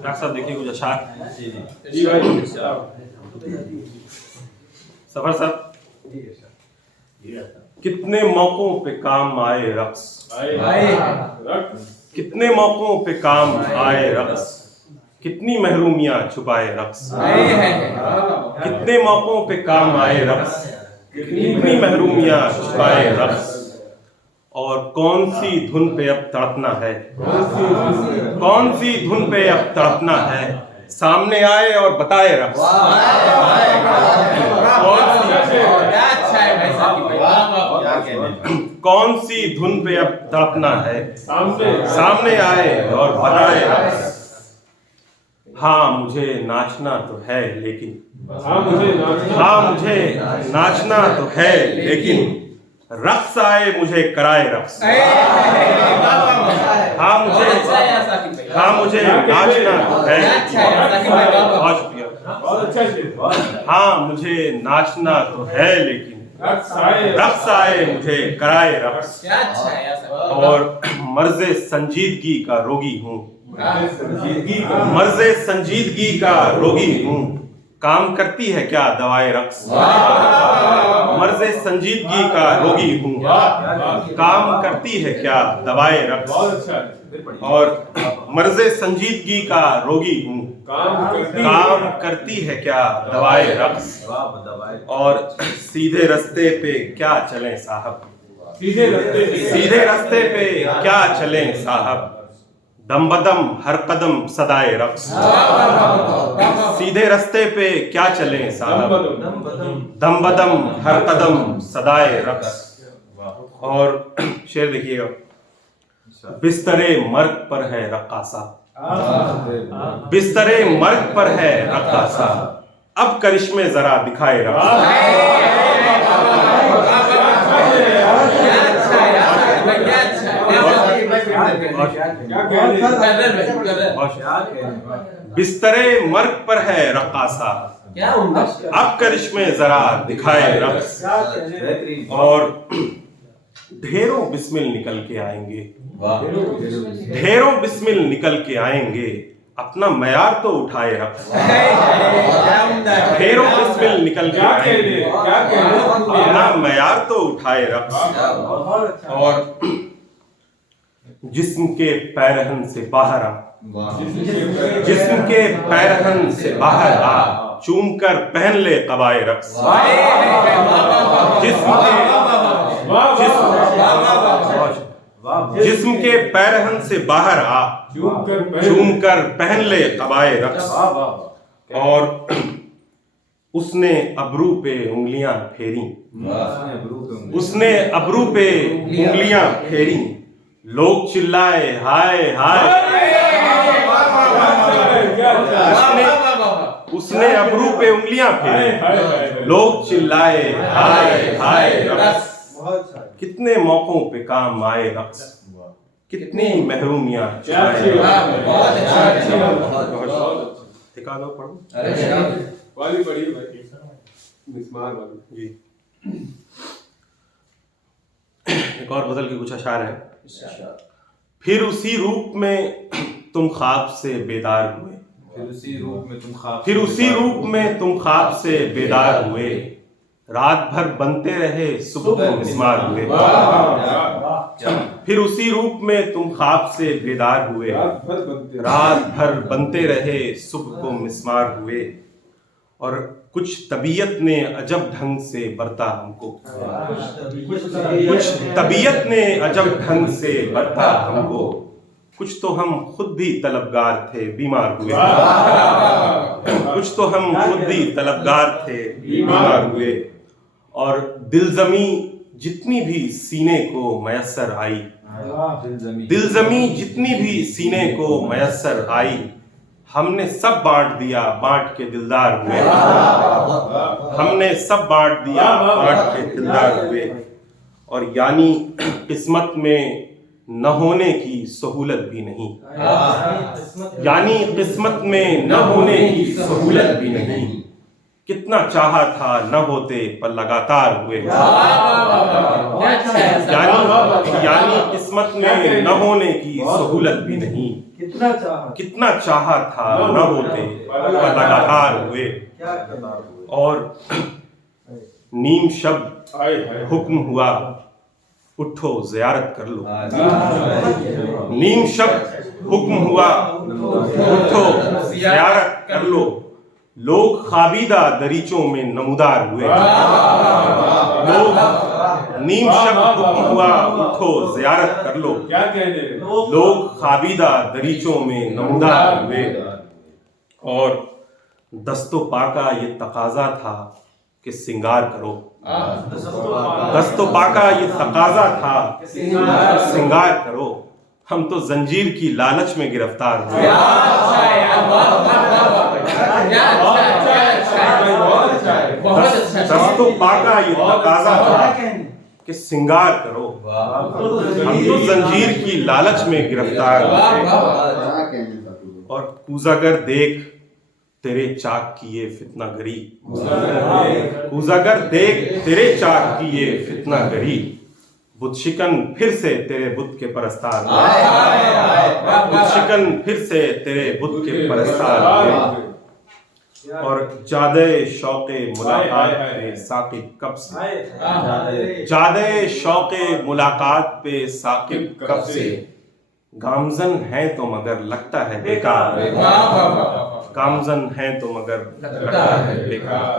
Doctor साहब देखिए कुछ अशार। जी भाई। सफर साहब, कितने मौकों पे काम आए रक्स, कितने मौकों पे काम आए रक्स, कितनी महरूमियां छुपाए रक्स, कितने मौकों पे काम आए रक्स, कितनी महरूमियां छुपाए रक्स। और कौन सी धुन पे अब तड़पना है, कौन सी धुन पे अब तड़पना है, सामने आए और बताए रक्स। कौन सी धुन पे अब तड़पना है, सामने आए और बताए रक्स। हाँ मुझे नाचना तो है लेकिन, हाँ मुझे नाचना तो है लेकिन, रक्स आए मुझे कराए रक्स। हाँ मुझे नाचना तो है, बहुत शुक्रिया। हाँ मुझे नाचना तो है लेकिन, रक्स आए मुझे कराए रक्स। और मर्ज़े संजीदगी का रोगी हूँ, मर्ज़े संजीदगी का रोगी हूँ, काम करती है क्या दवाए रक्स। मर्ज़े संजीदगी का रोगी हूँ, काम करती है क्या दवाए रक्स। और मर्ज़े संजीदगी का रोगी हूँ, काम करती है क्या दवाए रक्स। और सीधे रास्ते पे क्या चलें साहब, सीधे रास्ते पे क्या चलें साहब, दम बदम हर कदम सदाए रक्स। सीधे रास्ते पे क्या चलें साहब, दम बदम हर कदम सदाए रक्स। और शेर देखिएगा, बिस्तरे मर्ग पर है रक्कासा, बिस्तरे मर्ग पर है रक्कासा, अब करिश्मे जरा दिखाए रक्स। बिस्तरे मर्ग पर है रक्कासा, अब करिश्मे जरा दिखाए रक्स। और ढेरों बिस्मिल निकल के आएंगे, ढेरों बिस्मिल निकल के आएंगे, अपना मयार तो उठाए रक्स। ढेरों बिस्मिल निकल के आएंगे, अपना मयार तो उठाए रक्स। और जिस्म के पैरहन से बाहर आ, जिस्म के पैरहन से बाहर आ, चूम कर पहन ले कबाए रक्स। जिस्म के पैरहन से बाहर आ, चूम कर पहन ले कबाए रक्स। और उसने अबरू पे उंगलियां फेरी, उसने अबरू पे उंगलियां फेरी, लोग चिल्लाए हाय हाय। उसने अबरू पे उंगलियां फेरी, लोग चिल्लाए हाय हाय रक्स। कितने मौकों पे काम आए रक्स, कितनी महरूमियां छुपाए। ठिकाना पढ़ो वाली पढ़िए भाई, मिसमार वाली जी। एक और गजल के कुछ अशार है। फिर उसी रूप में तुम ख्वाब से बेदार हुए, फिर उसी रूप में तुम ख्वाब, फिर उसी रूप में तुम ख्वाब से बेदार हुए, रात भर बनते रहे सुबह को मिस्मार हुए। फिर उसी रूप में तुम ख्वाब से बेदार हुए, रात भर बनते रहे सुबह को मिस्मार हुए। और कुछ तबीयत ने अजब ढंग से बरता हमको, कुछ तबीयत ने अजब ढंग से बरता हमको, कुछ तो हम खुद भी तलबगार थे बीमार हुए। कुछ तो हम खुद भी तलबगार थे बीमार हुए। और दिलजमी जितनी भी सीने को मयस्सर आई, दिलजमी जितनी भी सीने को मयस्सर आई, हमने सब बांट दिया बांट के दिलदार हुए। हमने सब बांट दिया बांट के दिलदार हुए। और यानी किस्मत में न होने की सहूलत भी नहीं, यानी किस्मत में न होने की सहूलत भी नहीं, कितना चाहा था न होते पर लगातार हुए। यानी किस्मत में न होने की सहूलत भी नहीं। कितना चाहा था न होते पर लगातार हुए। और नीम शब्द हुक्म हुआ, उठो ज़ियारत कर लो। नीम शब्द हुक्म हुआ, उठो ज़ियारत कर लो। लोग खाबीदा दरीचों में नमूदार हुए। लोग नीम शब्द हुक्म हुआ, उठो ज़ियारत कर लो। क्या कहने लोग खाबीदा दरीचों में नमूदार हुए। और दस्तो पाका ये तकाजा था कि सिंगार करो। दस्तो पाका ये तकाजा था सिंगार करो। हम तो जंजीर की लालच में गिरफ्तार हुए। दस्तो पाका ये तकाजा था कि सिंगार करो। हम तो जंजीर की लालच में गिरफ्तार हुए। और कूजागर देख तेरे चाक की ये फितना गरी। कूजागर देख तेरे चाक की ये फितना गरी। बुत शिकन फिर से तेरे बुत के परस्तार। बुत शिकन फिर से तेरे बुत के परस्तार। और जादे शौक़े मुलाकात पे साकिब कब से। जादे शौक़े मुलाकात पे साकिब कब से। गामजन है तो मगर लगता है बेकार। गामजन है तो मगर लगता है बेकार।